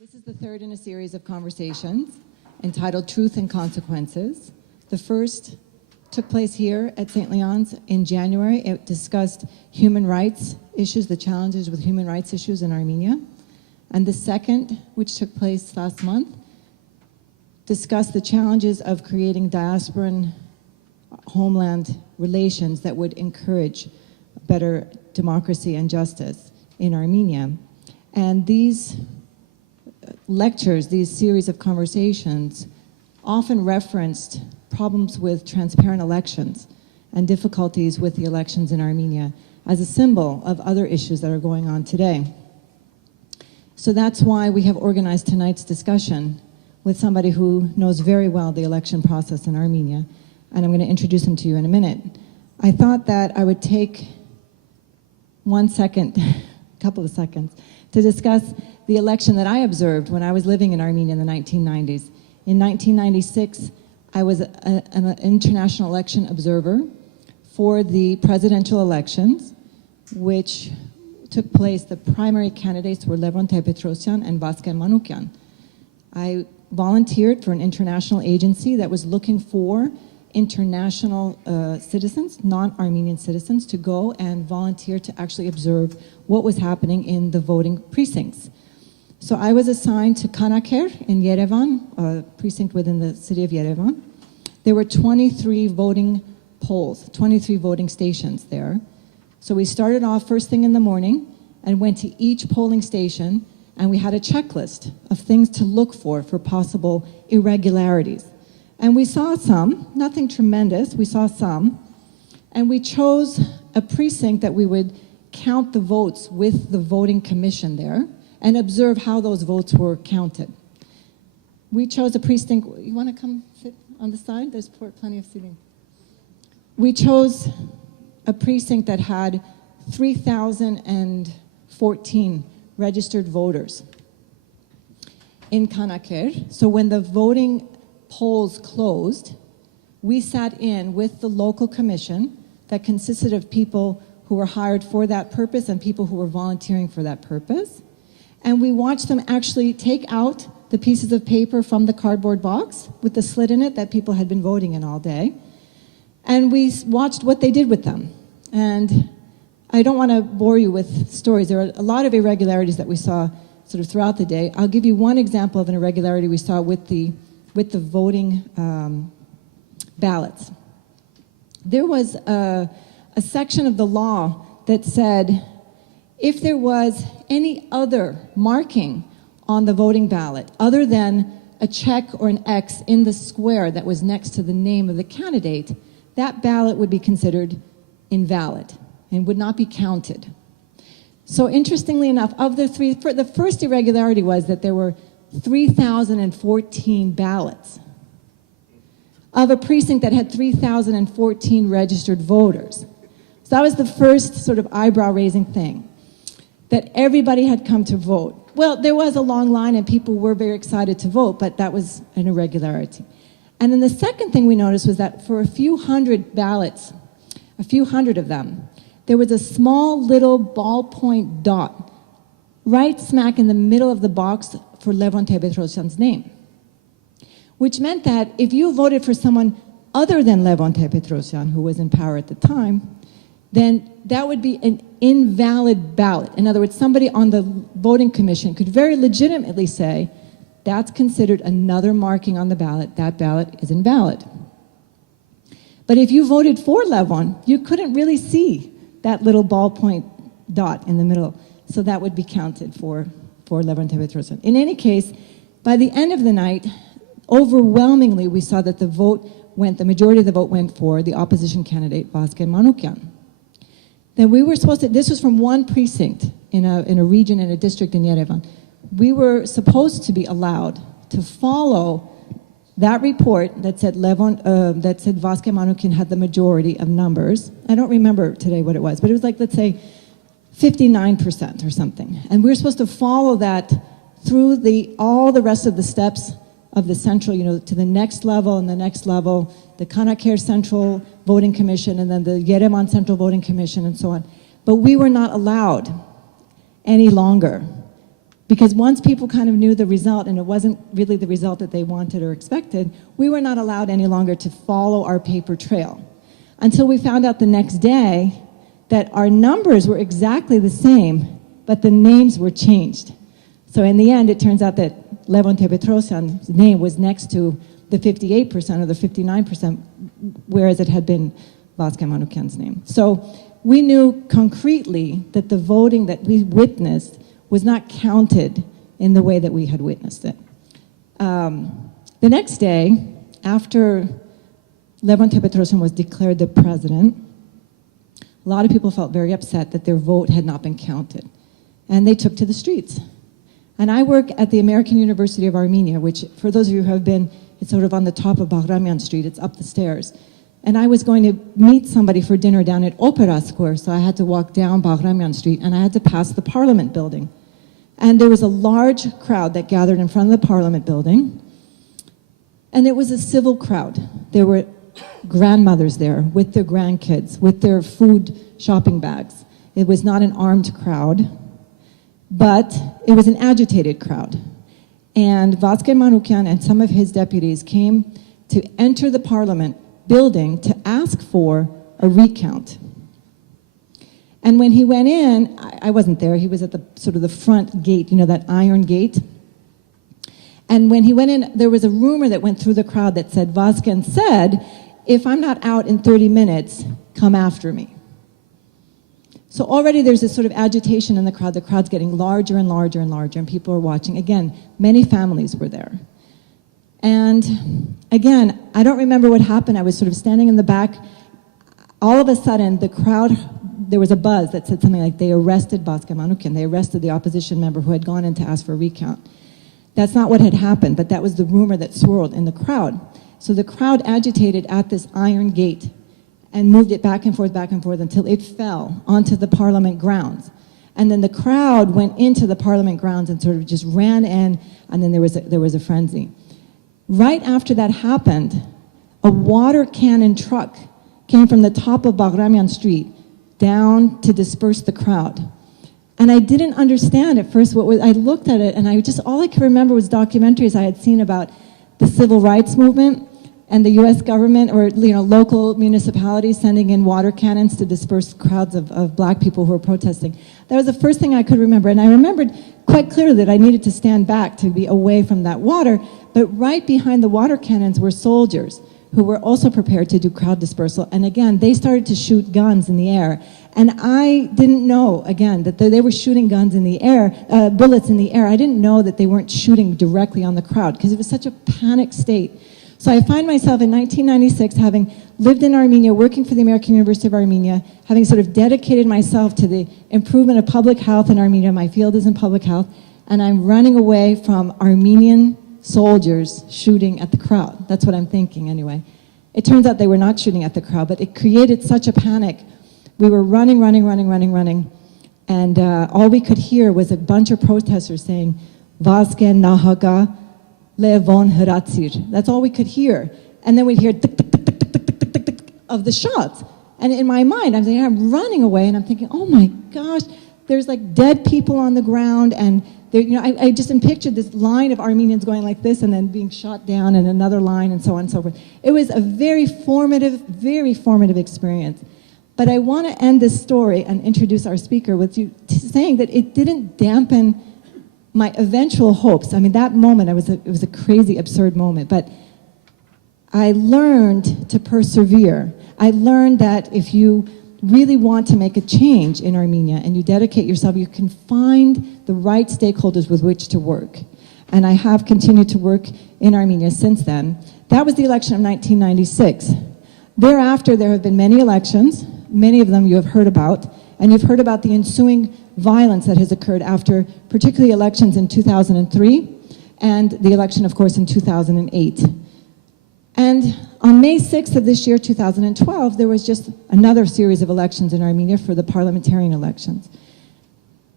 This is the third in a series of conversations entitled Truth and Consequences. The first took place here at St. Leon's in January. It discussed human rights issues, the challenges with human rights issues in Armenia. And the second, which took place last month, discussed the challenges of creating diasporan homeland relations that would encourage better democracy and justice in Armenia. And these lectures, these series of conversations, often referenced problems with transparent elections and difficulties with the elections in Armenia as a symbol of other issues that are going on today. So that's why we have organized tonight's discussion with somebody who knows very well the election process in Armenia, and I'm going to introduce him to you in a minute. I thought that I would take 1 second, a couple of seconds, to discuss the election that I observed when I was living in Armenia in the 1990s. In 1996, I was an international election observer for the presidential elections, which took place. The primary candidates were Levon Tepetosyan and Vasken Manukyan. I volunteered for an international agency that was looking for international citizens, non-Armenian citizens, to go and volunteer to actually observe what was happening in the voting precincts. So I was assigned to Kanaker in Yerevan, a precinct within the city of Yerevan. There were 23 voting polls, 23 voting stations there. So we started off first thing in the morning and went to each polling station, and we had a checklist of things to look for possible irregularities. And we saw some, nothing tremendous, we saw some, and we chose a precinct that we would count the votes with the voting commission there and observe how those votes were counted. We chose a precinct. You want to come sit on the side? There's plenty of seating. We chose a precinct that had 3,014 registered voters in Kanaker. So when the voting polls closed, we sat in with the local commission that consisted of people who were hired for that purpose and people who were volunteering for that purpose. And we watched them actually take out the pieces of paper from the cardboard box with the slit in it that people had been voting in all day. And we watched what they did with them. And I don't want to bore you with stories. There are a lot of irregularities that we saw sort of throughout the day. I'll give you one example of an irregularity we saw with the voting ballots. There was a section of the law that said if there was any other marking on the voting ballot other than a check or an X in the square that was next to the name of the candidate, that ballot would be considered invalid and would not be counted. So interestingly enough, of the the first irregularity was that there were 3,014 ballots of a precinct that had 3,014 registered voters. So that was the first sort of eyebrow-raising thing, that everybody had come to vote. Well, there was a long line and people were very excited to vote, but that was an irregularity. And then the second thing we noticed was that for a few hundred ballots, a few hundred of them, there was a small little ballpoint dot right smack in the middle of the box for Levon Tepetosyan's name, which meant that if you voted for someone other than Levon Tepetosyan, who was in power at the time, then that would be an invalid ballot. In other words, somebody on the voting commission could very legitimately say, that's considered another marking on the ballot, that ballot is invalid. But if you voted for Levon, you couldn't really see that little ballpoint dot in the middle, so that would be counted for Levon Tepetosyan. In any case, by the end of the night, overwhelmingly we saw that the majority of the vote went for the opposition candidate, Vasken Manukyan. Then we were supposed to, this was from one precinct in a region, in a district in Yerevan. We were supposed to be allowed to follow that report that said Vasken Manukyan had the majority of numbers. I don't remember today what it was, but it was like, let's say, 59% or something. And we were supposed to follow that through all the rest of the steps of the central, to the next level and the next level, the Kanaker Central Voting Commission and then the Yerevan Central Voting Commission and so on. But we were not allowed any longer Because once people kind of knew the result, and it wasn't really the result that they wanted or expected, we were not allowed any longer to follow our paper trail. Until we found out the next day that our numbers were exactly the same, but the names were changed. So in the end, it turns out that Levon Petrosyan's name was next to the 58% or the 59%, whereas it had been Vasquez Manukyan's name. So we knew concretely that the voting that we witnessed was not counted in the way that we had witnessed it. The next day, after Levon Petrosyan was declared the president, a lot of people felt very upset that their vote had not been counted, and they took to the streets. And I work at the American University of Armenia, which, for those of you who have been, it's sort of on the top of Bahramian Street, it's up the stairs. And I was going to meet somebody for dinner down at Opera Square, so I had to walk down Bahramian Street, and I had to pass the Parliament building. And there was a large crowd that gathered in front of the Parliament building, and it was a civil crowd. There were grandmothers there with their grandkids, with their food shopping bags. It was not an armed crowd, but it was an agitated crowd. And Vasquez Manukyan and some of his deputies came to enter the Parliament building to ask for a recount. And when he went in, I wasn't there, he was at the sort of the front gate, you know, that iron gate. And when he went in, there was a rumor that went through the crowd that said, Vasquez said, if I'm not out in 30 minutes, come after me. So already there's this sort of agitation in the crowd's getting larger and larger and larger, and people are watching. Again, many families were there. And again, I don't remember what happened. I was sort of standing in the back. All of a sudden, the crowd, there was a buzz that said something like, they arrested Vasquez Manukyan. They arrested the opposition member who had gone in to ask for a recount. That's not what had happened, but that was the rumor that swirled in the crowd. So the crowd agitated at this iron gate and moved it back and forth until it fell onto the Parliament grounds. And then the crowd went into the Parliament grounds and sort of just ran in, and then there was a frenzy. Right after that happened, a water cannon truck came from the top of Bahramian Street down to disperse the crowd. And I didn't understand at first what was, I looked at it and all I could remember was documentaries I had seen about the civil rights movement and the US government or local municipalities sending in water cannons to disperse crowds of black people who were protesting. That was the first thing I could remember. And I remembered quite clearly that I needed to stand back to be away from that water, but right behind the water cannons were soldiers who were also prepared to do crowd dispersal. And again, they started to shoot guns in the air. And I didn't know, again, that they were shooting guns in the air, bullets in the air. I didn't know that they weren't shooting directly on the crowd because it was such a panic state. So I find myself in 1996 having lived in Armenia, working for the American University of Armenia, having sort of dedicated myself to the improvement of public health in Armenia. My field is in public health. And I'm running away from Armenian soldiers shooting at the crowd. That's what I'm thinking anyway. It turns out they were not shooting at the crowd, but it created such a panic. We were running, and all we could hear was a bunch of protesters saying, Vasquez Nahaga Levon Heratzir. That's all we could hear. And then we'd hear tick, tick, tick, tick, tick, tick, tick, tick, tick of the shots. And in my mind, I'm running away, and I'm thinking, oh my gosh, there's like dead people on the ground, and I just pictured this line of Armenians going like this and then being shot down, and another line, and so on and so forth. It was a very formative experience. But I want to end this story and introduce our speaker with you saying that it didn't dampen my eventual hopes. I mean, that moment, it was a crazy, absurd moment, but I learned to persevere. I learned that if you really want to make a change in Armenia and you dedicate yourself, you can find the right stakeholders with which to work. And I have continued to work in Armenia since then. That was the election of 1996. Thereafter, there have been many elections, many of them you have heard about, and you've heard about the ensuing violence that has occurred after particularly elections in 2003 and the election, of course, in 2008. And on May 6th of this year, 2012, there was just another series of elections in Armenia for the parliamentarian elections.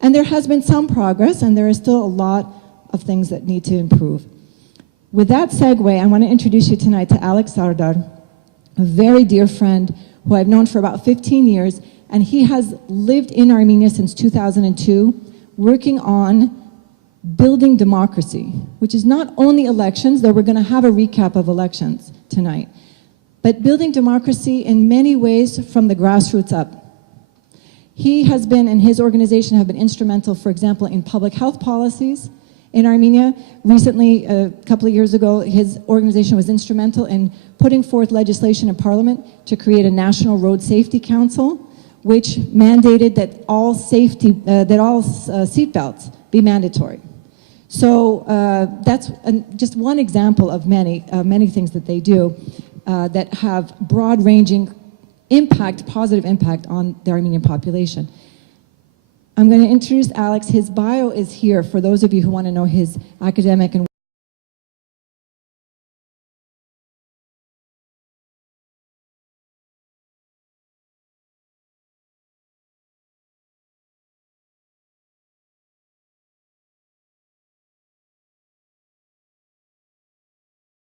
And there has been some progress, and there is still a lot of things that need to improve. With that segue, I want to introduce you tonight to Alex Sardar, a very dear friend who I've known for about 15 years, and he has lived in Armenia since 2002, working on building democracy, which is not only elections, though we're going to have a recap of elections tonight, but building democracy in many ways from the grassroots up. He has been, and his organization have been instrumental, for example, in public health policies in Armenia. Recently, a couple of years ago, his organization was instrumental in putting forth legislation in parliament to create a national road safety council, which mandated that all seatbelts be mandatory. So that's just one example of many things that they do that have broad-ranging impact, positive impact on the Armenian population. I'm going to introduce Alex. His bio is here for those of you who want to know his academic and